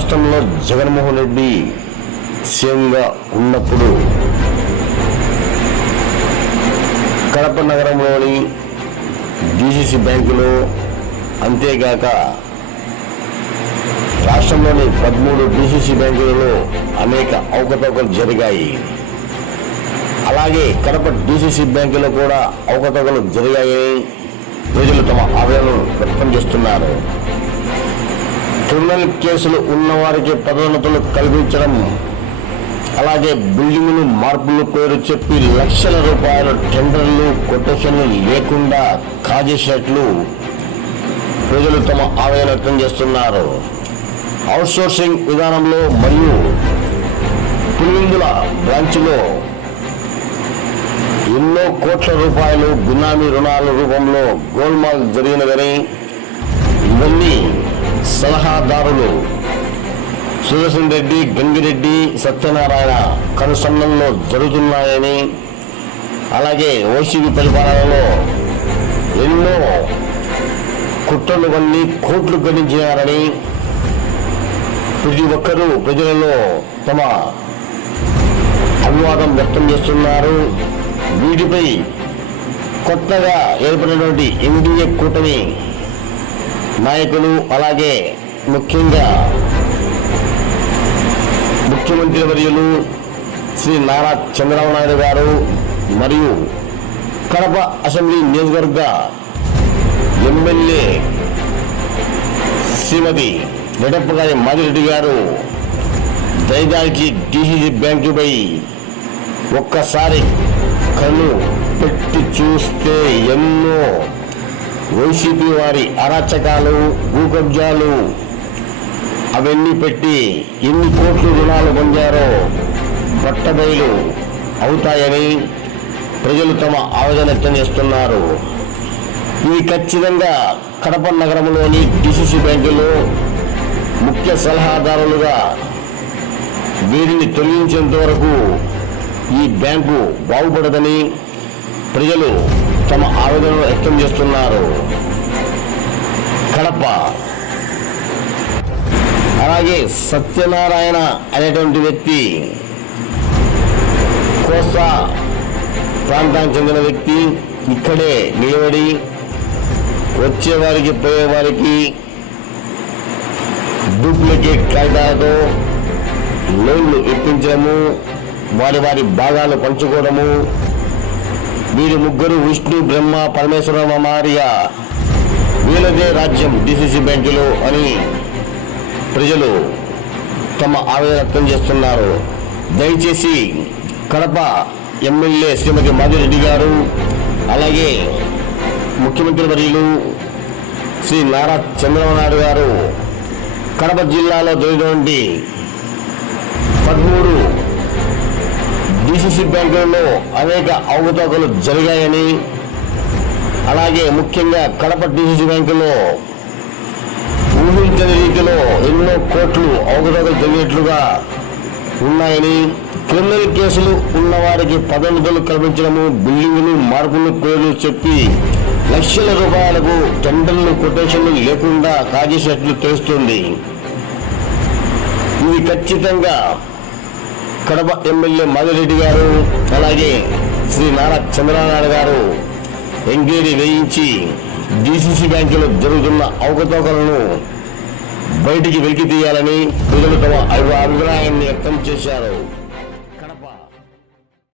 రాష్ట్రంలో జగన్మోహన్ రెడ్డి సీఎంగా ఉన్నప్పుడు కడప నగరంలోని డిసిసి బ్యాంకులో అంతేగాక రాష్ట్రంలోని పదమూడు డిసిసి బ్యాంకులలో అనేక అవకతవకలు జరిగాయి. అలాగే కడప డిసిసి బ్యాంకులో కూడా అవకతవకలు జరిగాయని ప్రజలు తమ ఆవేదన వ్యక్తం చేస్తున్నారు. క్రిమినల్ కేసులు ఉన్నవారికి పదోన్నతులు కల్పించడం అలాగే బిల్డింగులు మార్పులు పేరు చెప్పి లక్షల రూపాయల టెండర్లు కొటేషన్లు లేకుండా కాజేసినట్లు ప్రజలు తమ ఆవేదన వ్యక్తం చేస్తున్నారు. అవుట్సోర్సింగ్ విధానంలో మరియు పులివెందుల బ్రాంచ్లో ఎన్నో కోట్ల రూపాయలు బినామీ రుణాల రూపంలో గోల్మాల్ జరిగినదని సలహాదారులు సుదర్శన్ రెడ్డి గంగిరెడ్డి సత్యనారాయణ కనుసన్నల్లో జరుగుతున్నాయని అలాగే ఓసీబీ పరిపాలనలో ఎన్నో కుట్రలు కొన్ని కోట్లు గణించినారని ప్రతి ఒక్కరూ ప్రజలలో తమ అభివాదం వ్యక్తం చేస్తున్నారు. వీటిపై కొత్తగా ఏర్పడినటువంటి ఎన్డీఏ కూటమి నాయకులు అలాగే ముఖ్యంగా ముఖ్యమంత్రి వర్యులు శ్రీ నారా చంద్రబాబు నాయుడు గారు మరియు కడప అసెంబ్లీ నియోజకవర్గ ఎమ్మెల్యే శ్రీమతి వెడప్పగారి మాదిరెడ్డి గారు దయదానికి డిసిసి బ్యాంకుపై ఒక్కసారి కన్ను పెట్టి చూస్తే ఎన్నో వైసీపీ వారి అరాచకాలు భూకబ్జాలు అవన్నీ పెట్టి ఎన్ని కోట్లు రుణాలు పొందారో పట్టబయలు అవుతాయని ప్రజలు తమ ఆవేదన వ్యక్తం చేస్తున్నారు. ఇవి ఖచ్చితంగా కడప నగరంలోని డిసిసి బ్యాంకులో ముఖ్య సలహాదారులుగా వీరిని తొలగించేంత వరకు ఈ బ్యాంకు బాగుపడదని ప్రజలు తమ ఆవేదనను వ్యక్తం చేస్తున్నారు. కడప. అలాగే సత్యనారాయణ అనేటువంటి వ్యక్తి కోసా ప్రాంతానికి చెందిన వ్యక్తి ఇక్కడే నిలబడి వచ్చేవారికి పోయేవారికి డూప్లికేట్ కాగితాలతో లోన్లు ఇప్పించడము వారి వారి భాగాలు పంచుకోవడము వీరి ముగ్గురు విష్ణు బ్రహ్మ పరమేశ్వర మారియ. వీళ్ళదే రాజ్యం డిసిసి బ్యాంకులో అని ప్రజలు తమ ఆవేదన వ్యక్తం చేస్తున్నారు. దయచేసి కడప ఎమ్మెల్యే శ్రీమతి మాధురెడ్డి గారు అలాగే ముఖ్యమంత్రి వర్యులు శ్రీ నారా చంద్రబాబు నాయుడు గారు కడప జిల్లాలో జరిగినటువంటి పదమూడు డిసిసి బ్యాంకులలో అనేక అవకతవకలు జరిగాయని అలాగే ముఖ్యంగా కడప డిసిసి బ్యాంకులో ఊహించని రీతిలో ఎన్నో కోట్లు అవకతవకలు జరిగినట్లుగా ఉన్నాయని క్రిమినల్ కేసులు ఉన్నవారికి పదోన్నతులు కల్పించడము బిల్డింగులు మార్పులు పేర్లు చెప్పి లక్షల రూపాయలకు టెండర్లు కొటేషన్లు లేకుండా కాజేసినట్లు తెలుస్తుంది. ఇది ఖచ్చితంగా కడప ఎమ్మెల్యే మాధురెడ్డి గారు అలాగే శ్రీ నారా చంద్రనారాయణ గారు ఎంక్వైరీ వేయించి డిసిసి బ్యాంకులో జరుగుతున్న అవకతవకలను బయటికి వెలికి తీయాలని ప్రజలు తమ అభిప్రాయాన్ని వ్యక్తం చేశారు.